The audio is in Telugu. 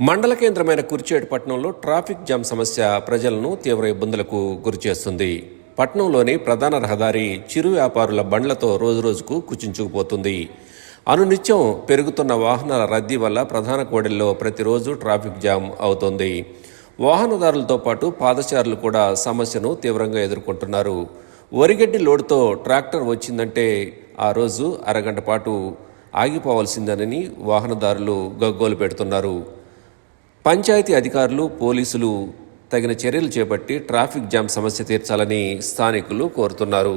మండల కేంద్రమైన కుర్చేటిపట్నంలో ట్రాఫిక్ జామ్ సమస్య ప్రజలను తీవ్ర ఇబ్బందులకు గురిచేస్తుంది పట్నంలోని ప్రధాన రహదారి చిరు వ్యాపారుల బండ్లతో రోజురోజుకు కుచించుకుపోతుంది. అనునిత్యం పెరుగుతున్న వాహనాల రద్దీ వల్ల ప్రధాన కోడెల్లో ప్రతిరోజు ట్రాఫిక్ జామ్ అవుతోంది. వాహనదారులతో పాటు పాదచారులు కూడా సమస్యను తీవ్రంగా ఎదుర్కొంటున్నారు. వరిగడ్డి లోడుతో ట్రాక్టర్ వచ్చిందంటే ఆ రోజు అరగంట పాటు ఆగిపోవాల్సిందేనని వాహనదారులు గగ్గోలు పెడుతున్నారు. పంచాయతీ అధికారులు పోలీసులు తగిన చర్యలు చేపట్టి ట్రాఫిక్ జామ్ సమస్య తీర్చాలని స్థానికులు కోరుతున్నారు.